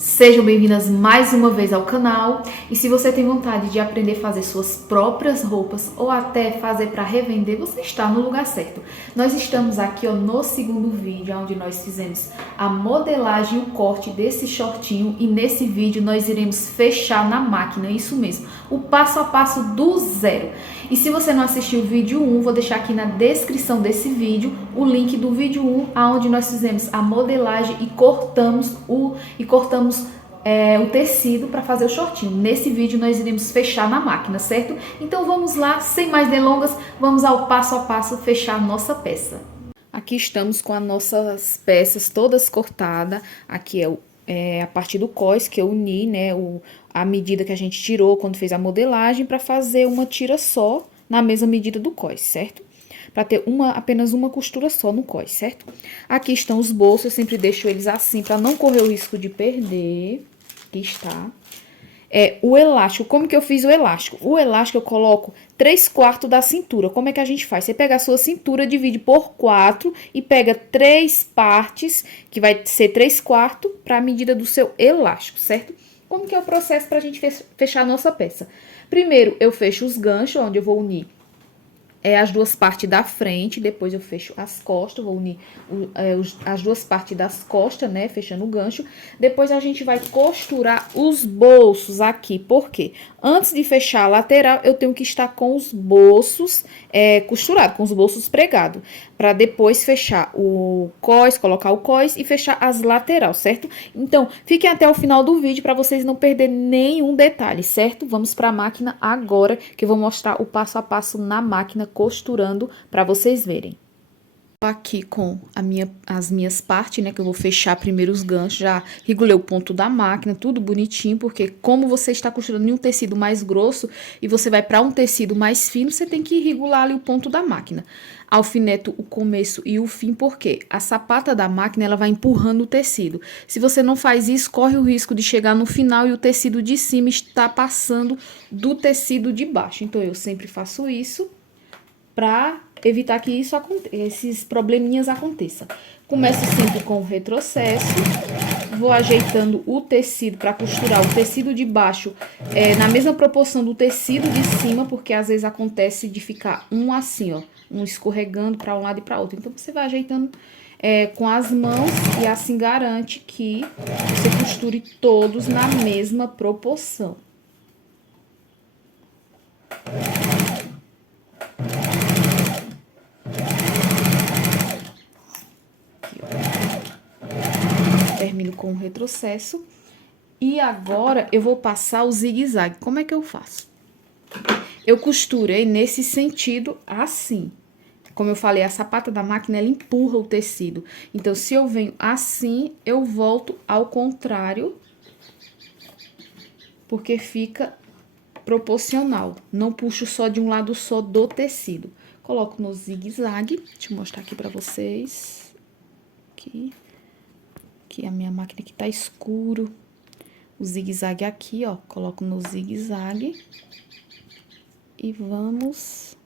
Sejam bem-vindas mais uma vez ao canal, e se você tem vontade de aprender a fazer suas próprias roupas ou até fazer para revender, você está no lugar certo. Nós estamos aqui no segundo vídeo, onde nós fizemos a modelagem e o corte desse shortinho, e nesse vídeo nós iremos fechar na máquina, isso mesmo, o passo a passo do zero. E se você não assistiu o vídeo 1, vou deixar aqui na descrição desse vídeo o link do vídeo 1, onde nós fizemos a modelagem e cortamos o tecido para fazer o shortinho. Nesse vídeo nós iremos fechar na máquina, certo? Então vamos lá, sem mais delongas, vamos ao passo a passo fechar a nossa peça. Aqui estamos com as nossas peças todas cortadas. Aqui é a parte do cós que eu uni, né, a medida que a gente tirou quando fez a modelagem, para fazer uma tira só na mesma medida do cós, certo? Para ter apenas uma costura só no cós, certo? Aqui estão os bolsos, eu sempre deixo eles assim para não correr o risco de perder. Aqui está. O elástico, como que eu fiz o elástico? O elástico eu coloco 3/4 da cintura. Como é que a gente faz? Você pega a sua cintura, divide por 4 e pega 3 partes, que vai ser 3/4 para a medida do seu elástico, certo? Como que é o processo para a gente fechar a nossa peça? Primeiro, eu fecho os ganchos, onde eu vou unir as duas partes da frente, depois eu fecho as costas, vou unir as duas partes das costas, né, fechando o gancho. Depois a gente vai costurar os bolsos aqui, por quê? Antes de fechar a lateral, eu tenho que estar com os bolsos costurados, com os bolsos pregados, para depois fechar o cós, colocar o cós e fechar as laterais, certo? Então, fiquem até o final do vídeo para vocês não perderem nenhum detalhe, certo? Vamos para a máquina agora, que eu vou mostrar o passo a passo na máquina, costurando para vocês verem. Aqui com as minhas partes, né, que eu vou fechar primeiro os ganchos, já regulei o ponto da máquina, tudo bonitinho, porque como você está costurando em um tecido mais grosso e você vai para um tecido mais fino, você tem que regular ali o ponto da máquina. Alfineto o começo e o fim, porque a sapata da máquina, ela vai empurrando o tecido. Se você não faz isso, corre o risco de chegar no final e o tecido de cima está passando do tecido de baixo. Então, eu sempre faço isso para evitar que esses probleminhas aconteçam. Começo sempre com o retrocesso, vou ajeitando o tecido para costurar o tecido de baixo na mesma proporção do tecido de cima, porque às vezes acontece de ficar um assim, ó, um escorregando para um lado e para outro. Então, você vai ajeitando com as mãos e assim garante que você costure todos na mesma proporção. Termino com o retrocesso. E agora, eu vou passar o zigue-zague. Como é que eu faço? Eu costurei nesse sentido assim. Como eu falei, a sapata da máquina, ela empurra o tecido. Então, se eu venho assim, eu volto ao contrário, porque fica proporcional. Não puxo só de um lado só do tecido. Coloco no zigue-zague. Deixa eu mostrar aqui pra vocês. Aqui a minha máquina que tá escuro. O zigue-zague aqui, ó. Coloco no zigue-zague. E vamos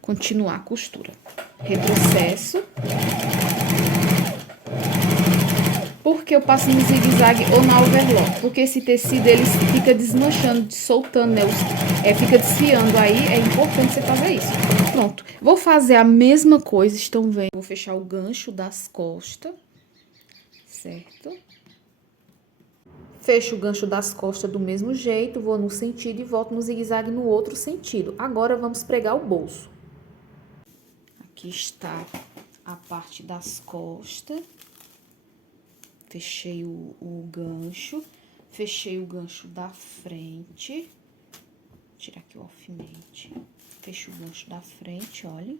continuar a costura. Retrocesso. Por que eu passo no zigue-zague ou na overlock? Porque esse tecido, ele fica desmanchando, soltando, né? Fica desfiando. Aí, é importante você fazer isso. Pronto. Vou fazer a mesma coisa, estão vendo? Vou fechar o gancho das costas. Certo? Fecho o gancho das costas do mesmo jeito, vou no sentido e volto no zigue-zague no outro sentido. Agora, vamos pregar o bolso. Aqui está a parte das costas. Fechei o gancho. Fechei o gancho da frente. Vou tirar aqui o alfinete. Fecho o gancho da frente, olha.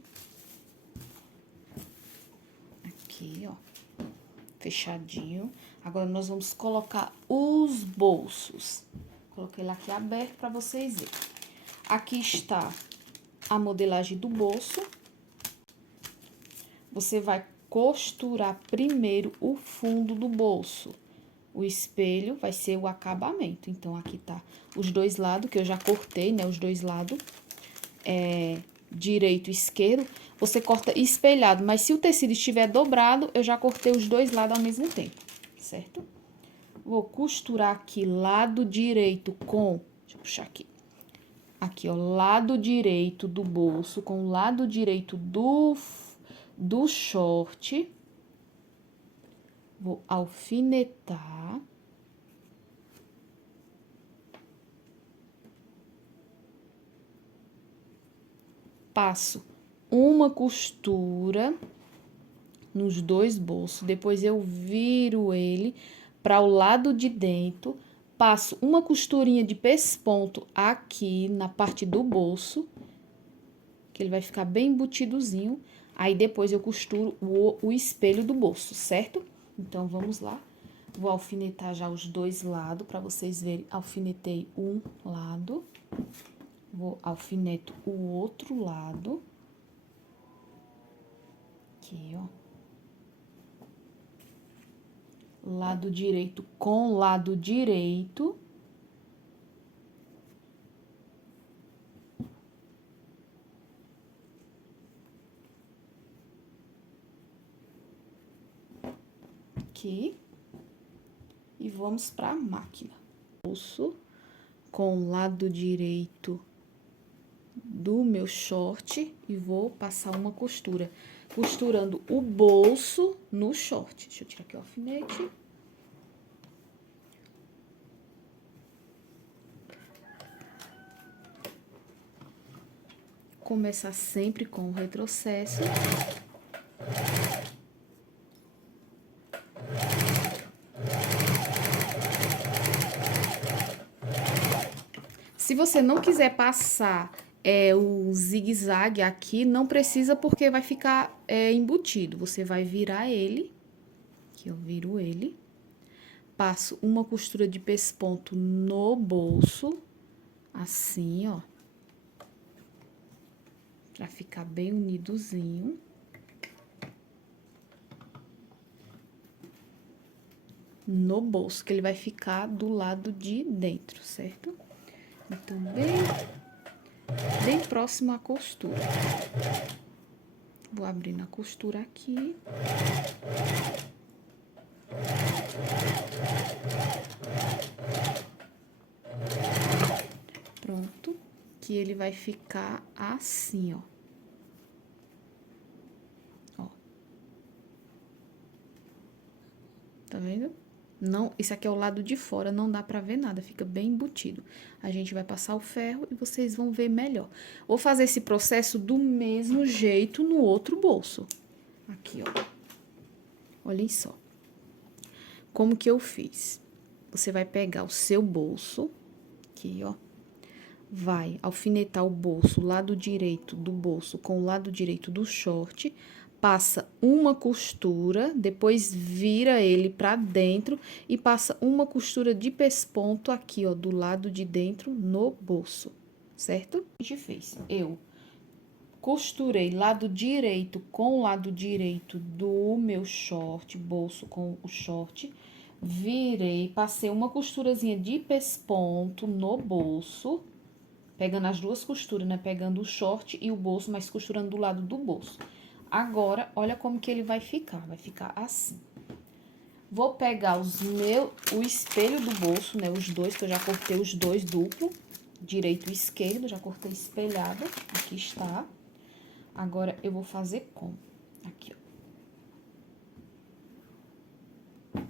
Aqui, ó. Fechadinho. Agora, nós vamos colocar os bolsos. Coloquei ele aqui aberto para vocês verem. Aqui está a modelagem do bolso. Você vai costurar primeiro o fundo do bolso. O espelho vai ser o acabamento. Então, aqui tá os dois lados, que eu já cortei, né? Os dois lados, direito e esquerdo. Você corta espelhado, mas se o tecido estiver dobrado, eu já cortei os dois lados ao mesmo tempo, certo? Vou costurar aqui lado direito com... Deixa eu puxar aqui. Aqui, ó, lado direito do bolso com o lado direito do short. Vou alfinetar. Passo uma costura nos dois bolsos, depois eu viro ele para o lado de dentro, passo uma costurinha de pesponto aqui na parte do bolso, que ele vai ficar bem embutidozinho, aí depois eu costuro o espelho do bolso, certo? Então, vamos lá. Vou alfinetar já os dois lados, para vocês verem. Alfinetei um lado, vou alfineto o outro lado. Aqui, ó. Lado direito com lado direito. Aqui. E vamos para a máquina. Bolso com o lado direito do meu short e vou passar uma costura, costurando o bolso no short. Deixa eu tirar aqui o alfinete. Começar sempre com o retrocesso. Se você não quiser passar o zigue-zague aqui, não precisa porque vai ficar embutido. Você vai virar ele, aqui eu viro ele, passo uma costura de pesponto no bolso, assim, ó, pra ficar bem unidozinho. No bolso, que ele vai ficar do lado de dentro, certo? Então, bem próximo à costura. Vou abrir na costura aqui. Pronto, que ele vai ficar assim, ó. Ó. Tá vendo? Não, esse aqui é o lado de fora, não dá pra ver nada, fica bem embutido. A gente vai passar o ferro e vocês vão ver melhor. Vou fazer esse processo do mesmo jeito no outro bolso. Aqui, ó. Olhem só. Como que eu fiz? Você vai pegar o seu bolso, aqui, ó. Vai alfinetar o bolso, o lado direito do bolso com o lado direito do short, passa uma costura, depois vira ele pra dentro e passa uma costura de pesponto aqui, ó, do lado de dentro no bolso, certo? A gente fez, eu costurei lado direito com o lado direito do meu short, bolso com o short, virei, passei uma costurazinha de pesponto no bolso, pegando as duas costuras, né? Pegando o short e o bolso, mas costurando do lado do bolso. Agora, olha como que ele vai ficar. Vai ficar assim. Vou pegar o espelho do bolso, né? Os dois, que eu já cortei os dois duplo. Direito e esquerdo, já cortei espelhada. Aqui está. Agora, eu vou fazer como? Aqui, ó.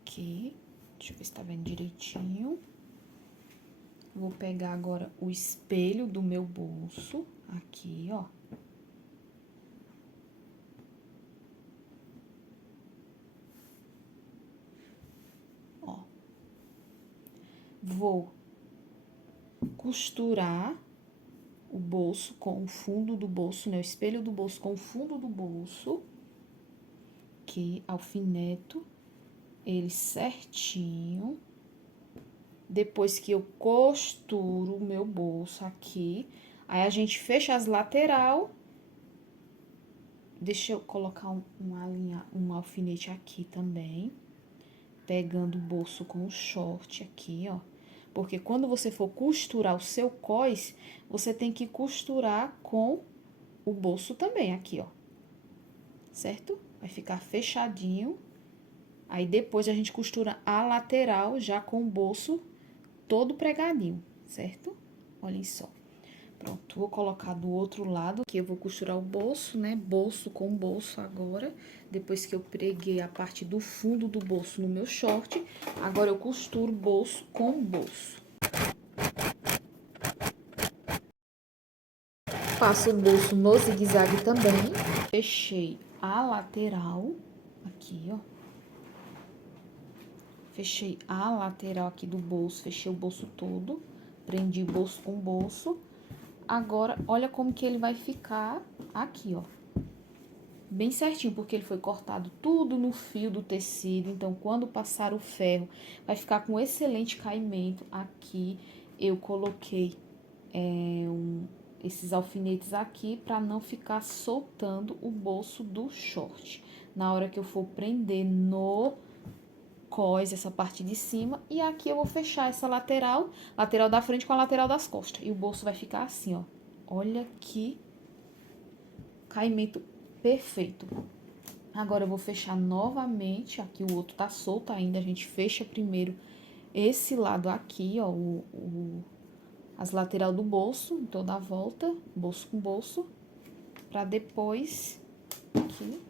Aqui. Deixa eu ver se tá vendo direitinho. Vou pegar agora o espelho do meu bolso, aqui, ó. Ó. Vou costurar o bolso com o fundo do bolso, né? O espelho do bolso com o fundo do bolso. Aqui, alfineto ele certinho. Depois que eu costuro o meu bolso aqui, aí a gente fecha as lateral. Deixa eu colocar um alfinete aqui também. Pegando o bolso com o short aqui, ó. Porque quando você for costurar o seu cós, você tem que costurar com o bolso também, aqui, ó. Certo? Vai ficar fechadinho. Aí depois a gente costura a lateral já com o bolso todo pregadinho, certo? Olhem só. Pronto, vou colocar do outro lado, que eu vou costurar o bolso, né? Bolso com bolso agora. Depois que eu preguei a parte do fundo do bolso no meu short, agora eu costuro bolso com bolso. Passo o bolso no zigue-zague também. Fechei a lateral, aqui, ó. Fechei a lateral aqui do bolso, fechei o bolso todo. Prendi bolso com bolso. Agora, olha como que ele vai ficar aqui, ó. Bem certinho, porque ele foi cortado tudo no fio do tecido. Então, quando passar o ferro, vai ficar com excelente caimento. Aqui, eu coloquei esses alfinetes aqui para não ficar soltando o bolso do short. Na hora que eu for prender no cós, essa parte de cima, e aqui eu vou fechar essa lateral da frente com a lateral das costas. E o bolso vai ficar assim, ó. Olha que caimento perfeito. Agora eu vou fechar novamente, aqui o outro tá solto ainda, a gente fecha primeiro esse lado aqui, ó, as lateral do bolso, em toda a volta, bolso com bolso, pra depois, aqui,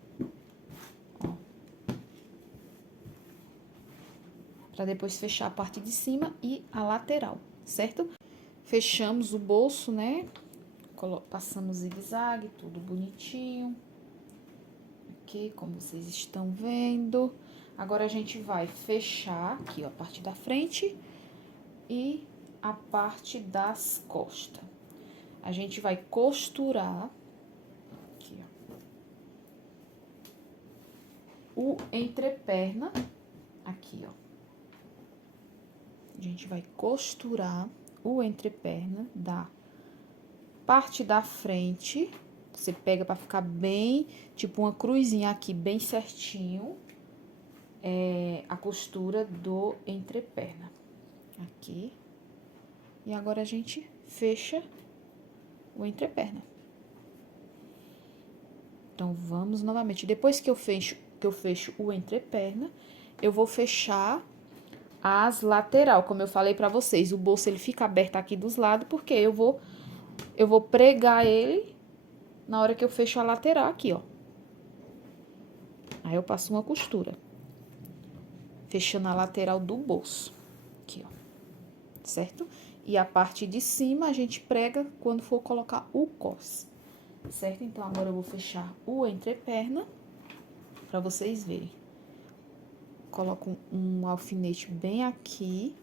para depois fechar a parte de cima e a lateral, certo? Fechamos o bolso, né? Passamos zigue-zague, tudo bonitinho. Aqui, como vocês estão vendo. Agora, a gente vai fechar aqui, ó, a parte da frente e a parte das costas. A gente vai costurar aqui, ó, o entreperna, aqui, ó. A gente vai costurar o entreperna da parte da frente. Você pega pra ficar bem, tipo uma cruzinha aqui, bem certinho. A costura do entreperna. Aqui. E agora a gente fecha o entreperna. Então, vamos novamente. Depois que eu fecho o entreperna, eu vou fechar as lateral, como eu falei pra vocês. O bolso, ele fica aberto aqui dos lados, porque eu vou pregar ele na hora que eu fecho a lateral aqui, ó. Aí, eu passo uma costura. Fechando a lateral do bolso. Aqui, ó. Certo? E a parte de cima, a gente prega quando for colocar o cós. Certo? Então, agora eu vou fechar o entreperna, pra vocês verem. Coloco um alfinete bem aqui,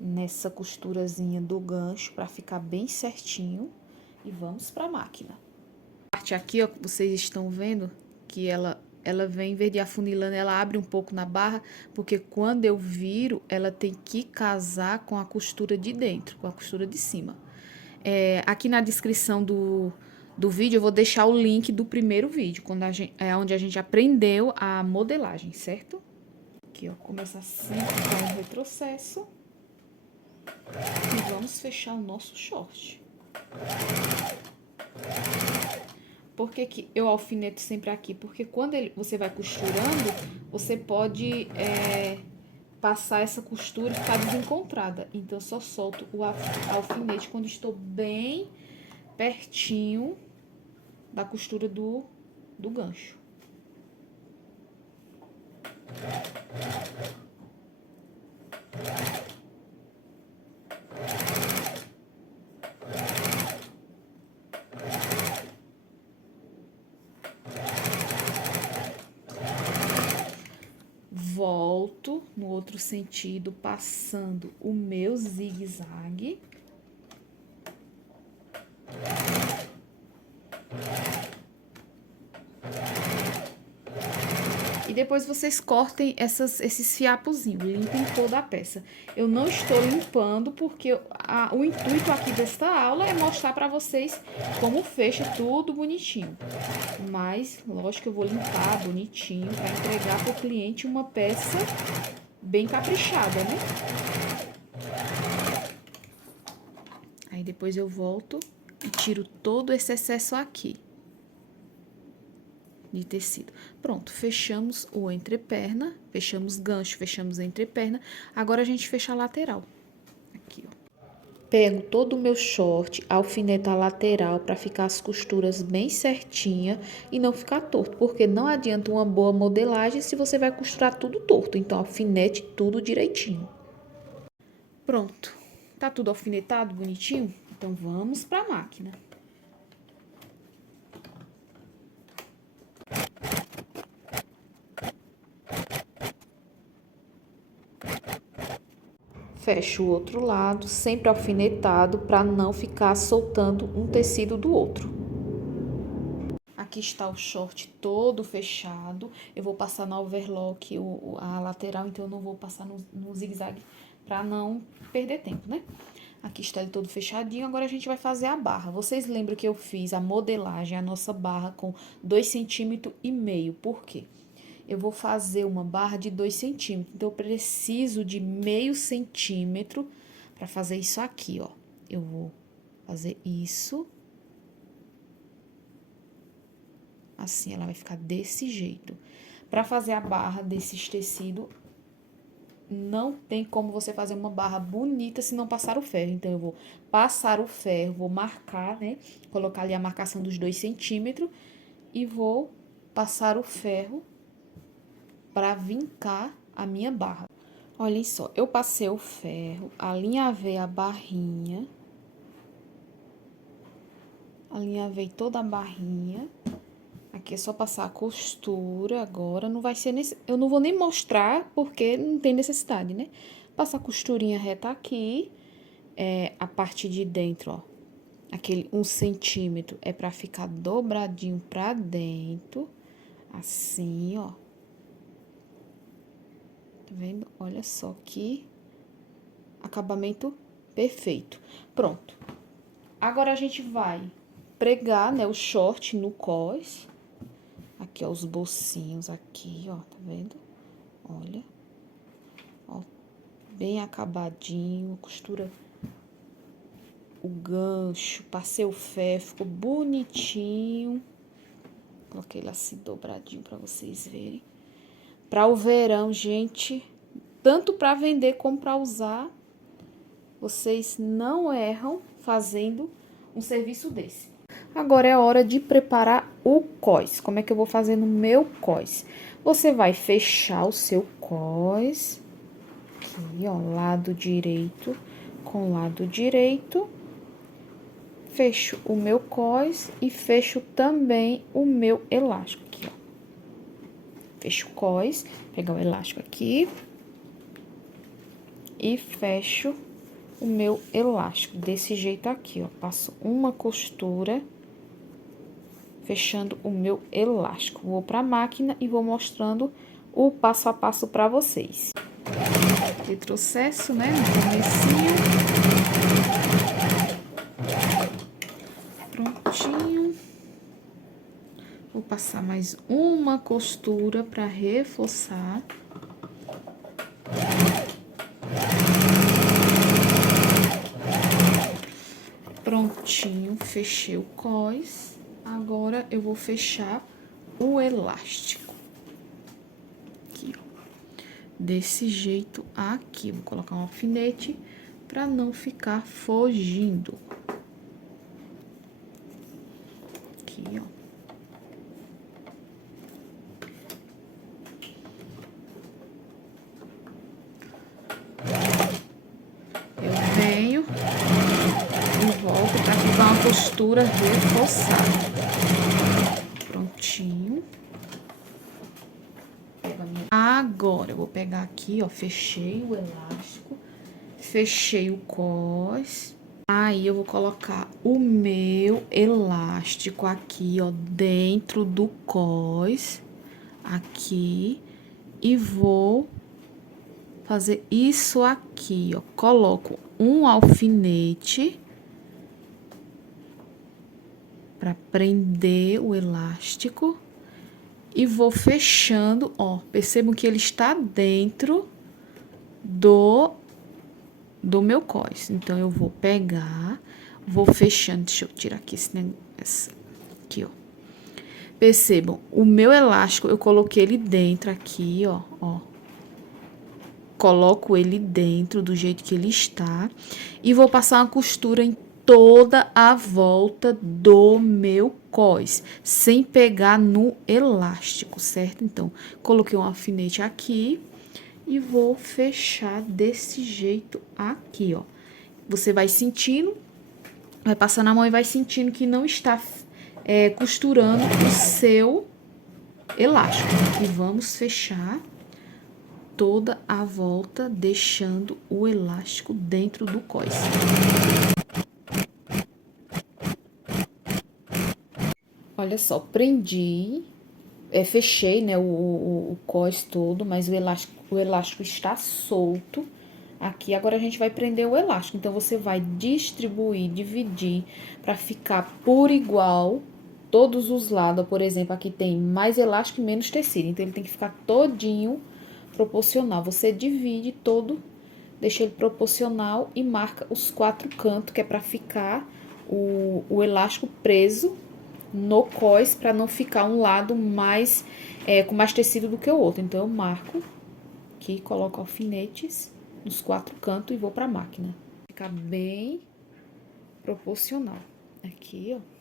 nessa costurazinha do gancho, pra ficar bem certinho. E vamos pra máquina. A parte aqui, ó, que vocês estão vendo, que ela vem, em vez de afunilando, ela abre um pouco na barra, porque quando eu viro, ela tem que casar com a costura de dentro, com a costura de cima. Aqui na descrição do vídeo, eu vou deixar o link do primeiro vídeo, onde a gente aprendeu a modelagem, certo? Aqui, ó, começa assim, com um retrocesso. E vamos fechar o nosso short. Por que que eu alfineto sempre aqui? Porque quando você vai costurando, você pode passar essa costura e ficar desencontrada. Então, eu só solto o alfinete quando estou bem pertinho da costura do gancho. Volto no outro sentido, passando o meu zigue-zague. E depois vocês cortem esses fiapozinhos, limpem toda a peça. Eu não estou limpando porque o intuito aqui desta aula é mostrar pra vocês como fecha tudo bonitinho. Mas, lógico que eu vou limpar bonitinho pra entregar pro cliente uma peça bem caprichada, né? Aí depois eu volto e tiro todo esse excesso aqui. de tecido. Pronto, fechamos o entreperna, fechamos gancho, fechamos entreperna. Agora a gente fecha a lateral. Aqui, ó. Pego todo o meu short, alfineto a lateral para ficar as costuras bem certinha e não ficar torto, porque não adianta uma boa modelagem se você vai costurar tudo torto. Então, alfinete tudo direitinho. Pronto, tá tudo alfinetado, bonitinho? Então, vamos para a máquina. Fecho o outro lado, sempre alfinetado, para não ficar soltando um tecido do outro. Aqui está o short todo fechado. Eu vou passar na overlock a lateral, então eu não vou passar no zigue-zague para não perder tempo, né? Aqui está ele todo fechadinho. Agora a gente vai fazer a barra. Vocês lembram que eu fiz a modelagem, a nossa barra com 2,5 cm. Por quê? Eu vou fazer uma barra de 2 centímetros. Então, eu preciso de meio centímetro para fazer isso aqui, ó. Eu vou fazer isso. Assim, ela vai ficar desse jeito. Para fazer a barra desses tecidos, não tem como você fazer uma barra bonita se não passar o ferro. Então, eu vou passar o ferro, vou marcar, né? Colocar ali a marcação dos 2 centímetros e vou passar o ferro para vincar a minha barra. Olhem só, eu passei o ferro, alinhavei a barrinha, alinhavei toda a barrinha. Aqui é só passar a costura agora, não vai ser eu não vou nem mostrar porque não tem necessidade, né? Passar a costurinha reta aqui, a parte de dentro, ó, aquele 1 centímetro é para ficar dobradinho pra dentro, assim, ó. Tá vendo? Olha só que acabamento perfeito. Pronto. Agora a gente vai pregar, né, o short no cós. Aqui, ó, os bolsinhos aqui, ó, tá vendo? Olha. Ó, bem acabadinho, costura o gancho, passei o ferro, ficou bonitinho. Coloquei ele assim dobradinho pra vocês verem. Para o verão, gente, tanto para vender como para usar, vocês não erram fazendo um serviço desse. Agora é hora de preparar o cós. Como é que eu vou fazer no meu cós? Você vai fechar o seu cós, aqui, ó, lado direito com lado direito. Fecho o meu cós e fecho também o meu elástico aqui, ó. Fecho o cós, pegar o elástico aqui e fecho o meu elástico desse jeito aqui, ó. Passo uma costura fechando o meu elástico. Vou pra máquina e vou mostrando o passo a passo pra vocês. Retrocesso, né, no comecinho. Prontinho. Vou passar mais uma costura para reforçar. Prontinho, fechei o cós. Agora, eu vou fechar o elástico. Aqui, ó. Desse jeito aqui. Vou colocar um alfinete para não ficar fugindo. Aqui, ó. Volto para ficar uma costura reforçada. Prontinho. Agora, eu vou pegar aqui, ó, fechei o elástico, fechei o cós. Aí, eu vou colocar o meu elástico aqui, ó, dentro do cós, aqui, e vou fazer isso aqui, ó. Coloco um alfinete para prender o elástico e vou fechando, ó. Percebam que ele está dentro do meu cós. Então, eu vou pegar, vou fechando. Deixa eu tirar aqui esse negócio. Aqui, ó. Percebam, o meu elástico, eu coloquei ele dentro aqui, ó. Coloco ele dentro do jeito que ele está e vou passar uma costura em toda a volta do meu cós, sem pegar no elástico, certo? Então, coloquei um alfinete aqui e vou fechar desse jeito aqui, ó. Você vai sentindo, vai passando a mão e vai sentindo que não está costurando o seu elástico. E vamos fechar toda a volta, deixando o elástico dentro do cós. Olha só, prendi, fechei, né, o cós todo, mas o elástico está solto aqui. Agora a gente vai prender o elástico. Então, você vai distribuir, dividir, para ficar por igual todos os lados. Por exemplo, aqui tem mais elástico e menos tecido, então ele tem que ficar todinho proporcional. Você divide todo, deixa ele proporcional e marca os 4 cantos, que é para ficar o elástico preso no cós, para não ficar um lado mais com mais tecido do que o outro. Então, eu marco aqui, coloco alfinetes nos 4 cantos e vou para a máquina. Ficar bem proporcional. Aqui, ó.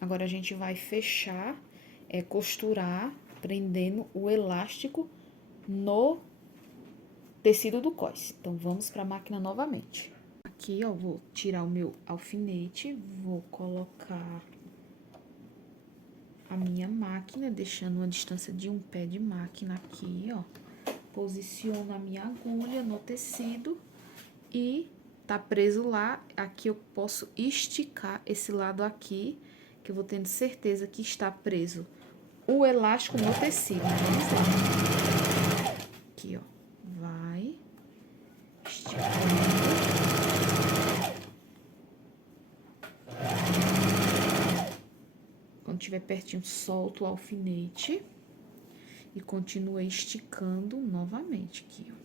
Agora, a gente vai fechar, costurar, prendendo o elástico no tecido do cós. Então, vamos para a máquina novamente. Aqui, ó, vou tirar o meu alfinete, vou colocar a minha máquina, deixando uma distância de um pé de máquina aqui, ó. Posiciono a minha agulha no tecido e tá preso lá. Aqui eu posso esticar esse lado aqui, que eu vou tendo certeza que está preso o elástico no tecido. Vamos lá. Aqui, ó. Vai esticando. Quando tiver pertinho, solto o alfinete e continua esticando novamente aqui, ó.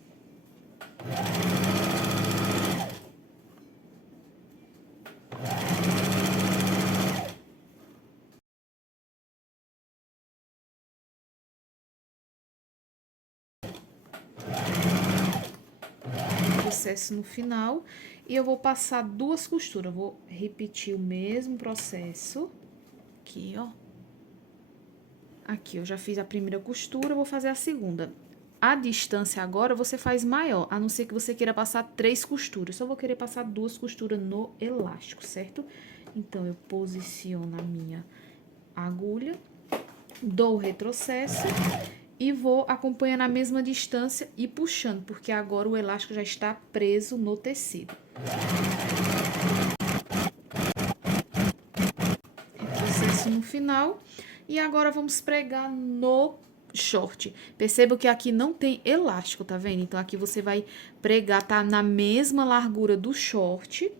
Processo no final e eu vou passar 2 costuras. Vou repetir o mesmo processo aqui, ó. Aqui, eu já fiz a primeira costura, vou fazer a segunda. A distância agora você faz maior, a não ser que você queira passar 3 costuras. Só vou querer passar 2 costuras no elástico, certo? Então, eu posiciono a minha agulha, dou o retrocesso e vou acompanhando a mesma distância e puxando, porque agora o elástico já está preso no tecido. Retrocesso no final. E agora, vamos pregar no short. Perceba que aqui não tem elástico, tá vendo? Então, aqui você vai pregar, tá na mesma largura do short.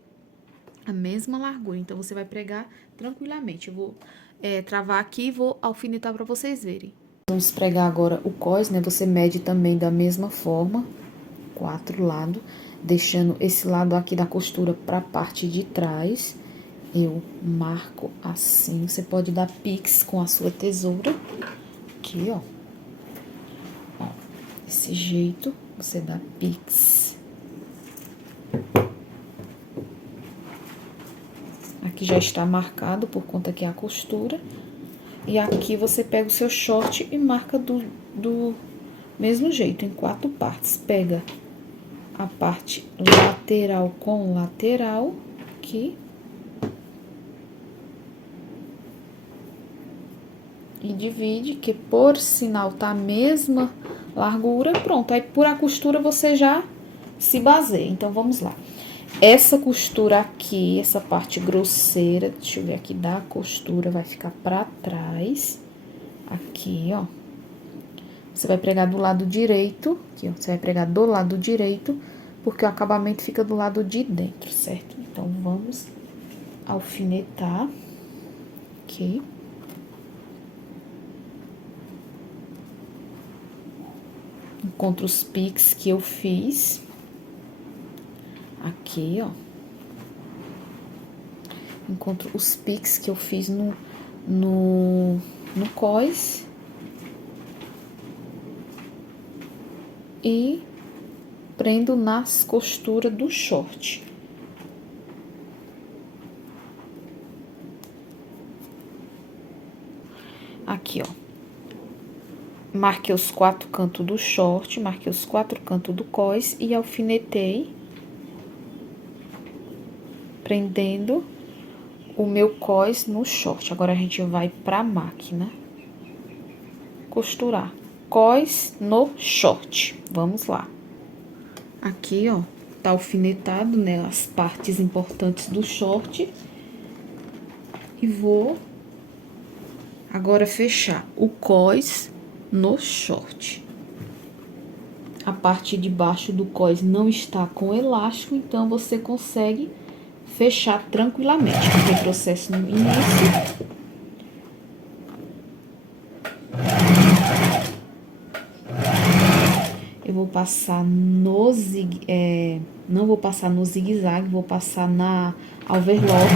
A mesma largura. Então, você vai pregar tranquilamente. Eu vou travar aqui e vou alfinetar pra vocês verem. Vamos pregar agora o cós, né? Você mede também da mesma forma, 4 lados, deixando esse lado aqui da costura pra parte de trás. Eu marco assim, você pode dar pix com a sua tesoura, aqui, ó. Ó, desse jeito, você dá pix. Aqui já está marcado por conta que é a costura. E aqui você pega o seu short e marca do mesmo jeito, em 4 partes. Pega a parte lateral com lateral, aqui. E divide, que por sinal tá a mesma largura, pronto. Aí, por a costura, você já se baseia. Então, vamos lá. Essa costura aqui, essa parte grosseira, deixa eu ver aqui, da costura, vai ficar pra trás. Aqui, ó. Você vai pregar do lado direito, aqui, ó. Você vai pregar do lado direito, porque o acabamento fica do lado de dentro, certo? Então, vamos alfinetar aqui. Encontro os piques que eu fiz. Aqui, ó. Encontro os piques que eu fiz no cós. E prendo nas costuras do short. Aqui, ó. Marquei os 4 cantos do short, marquei os 4 cantos do cós e alfinetei, prendendo o meu cós no short. Agora, a gente vai pra máquina costurar cós no short. Vamos lá. Aqui, ó, tá alfinetado, né, as partes importantes do short. E vou agora fechar o cós no short. A parte de baixo do cós não está com elástico, então você consegue fechar tranquilamente. Eu retrocesso no início. Eu vou passar no não vou passar no zigue-zague, vou passar na overlock.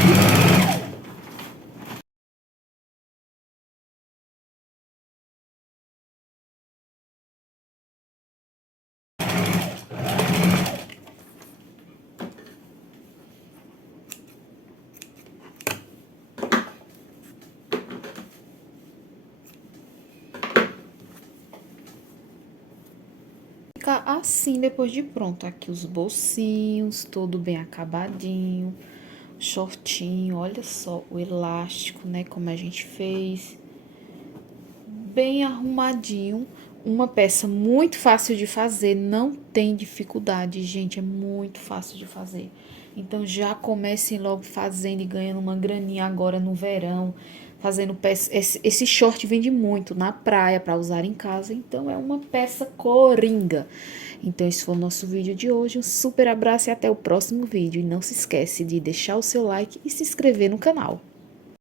Fica assim depois de pronto. Aqui os bolsinhos, todo bem acabadinho. Shortinho, olha só o elástico, né? Como a gente fez. Bem arrumadinho. Uma peça muito fácil de fazer, não tem dificuldade, gente. É muito fácil de fazer. Então já comecem logo fazendo e ganhando uma graninha agora no verão. Fazendo peça. Esse short vende muito na praia para usar em casa. Então é uma peça coringa. Então esse foi o nosso vídeo de hoje. Um super abraço e até o próximo vídeo. E não se esquece de deixar o seu like e se inscrever no canal.